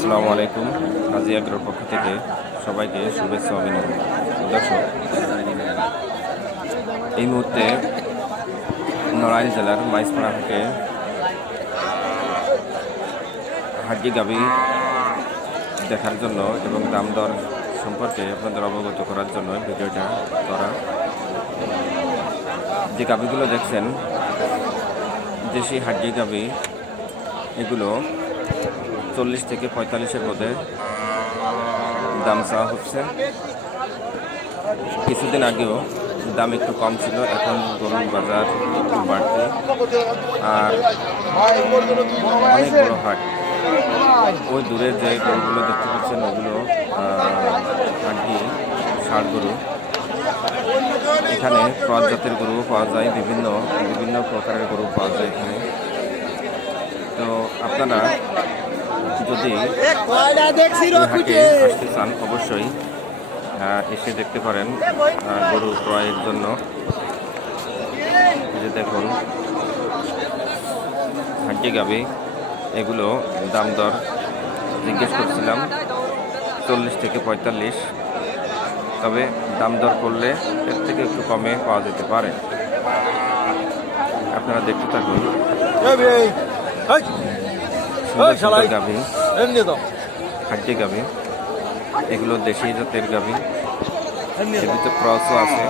আসসালামু আলাইকুম। কাজী আগ্রোর পক্ষ থেকে সবাইকে শুভেচ্ছা অভিনন্দন। দর্শক, এই মুহূর্তে নড়াইল জেলার মাইজপাড়া হাটে হাড্ডি গাভী দেখার জন্য এবং দাম দর সম্পর্কে আপনাদের অবগত করার জন্য ভিডিওটা করা। যে গাভীগুলো দেখছেন দেশি হাড্ডি গাভী, এগুলো 40 থেকে 45-এর মধ্যে দাম চাওয়া হচ্ছে। কিছুদিন আগেও দাম একটু কম ছিল, এখন গরুর বাজার একটু বাড়তি আর অনেক বড় হাট। ওই দূরে যে গরুগুলো দেখতে পাচ্ছেন ওগুলো হাড্ডি ষাঁড় গরু। এখানে ক্রস জাতের গরুও পাওয়া যায়, বিভিন্ন প্রকারের গরু পাওয়া যায় এখানে। তো আপনারা যদি হাটে আসতে চান অবশ্যই এসে দেখতে পারেন গরু ক্রয়ের জন্য। যে দেখুন হাড্ডি গাভী, এগুলো দাম দর জিজ্ঞেস করছিলাম 40 থেকে 45, তবে দাম দর করলে এর থেকে একটু কমে পাওয়া যেতে পারে। আপনারা দেখতে থাকুন। গাভী, হাড্ডি গাভী, এগুলো দেশি জাতের গাভী, এগুলোতে ক্রসও আছে।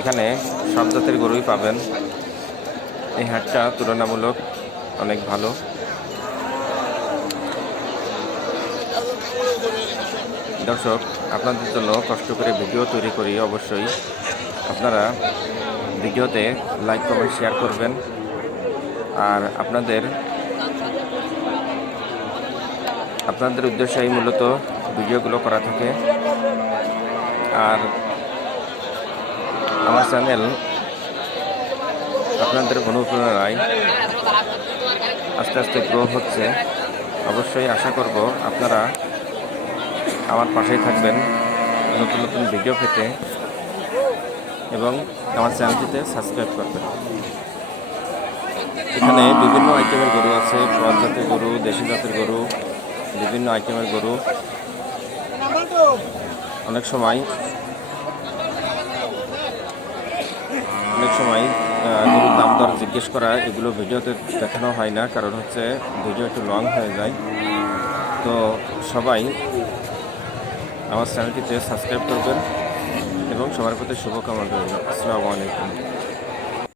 এখানে সব জাতের গরুই পাবেন। এই হাটটা তুলনামূলক অনেক ভালো। দর্শক, আপনাদের জন্য কষ্ট করে ভিডিও তৈরি করি। অবশ্যই আপনারা ভিডিওতে লাইক কমেন্ট শেয়ার করবেন। আর আপনাদের উদ্দেশ্যেই মূলত ভিডিওগুলো করা থাকে। আর আমার চ্যানেল আপনাদের অনুপ্রেরণায় আস্তে আস্তে গ্রো হচ্ছে। অবশ্যই আশা করব আপনারা আমার পাশেই থাকবেন নতুন নতুন ভিডিও পেতে এবং আমার চ্যানেলটিতে সাবস্ক্রাইব করবেন। এখানে বিভিন্ন আইটেমের গরু আছে, ক্রস জাতের গরু, দেশি জাতের গরু, বিভিন্ন আইটেমের গরু। অনেক সময় গরুর দাম দর জিজ্ঞেস করা, এগুলো ভিডিওতে দেখানো হয় না, কারণ হচ্ছে ভিডিও একটু লং হয়ে যায়। তো সবাই আমার চ্যানেলটিতে সাবস্ক্রাইব করবেন এবং সবার প্রতি শুভকামনা রইল। আসসালামু আলাইকুম।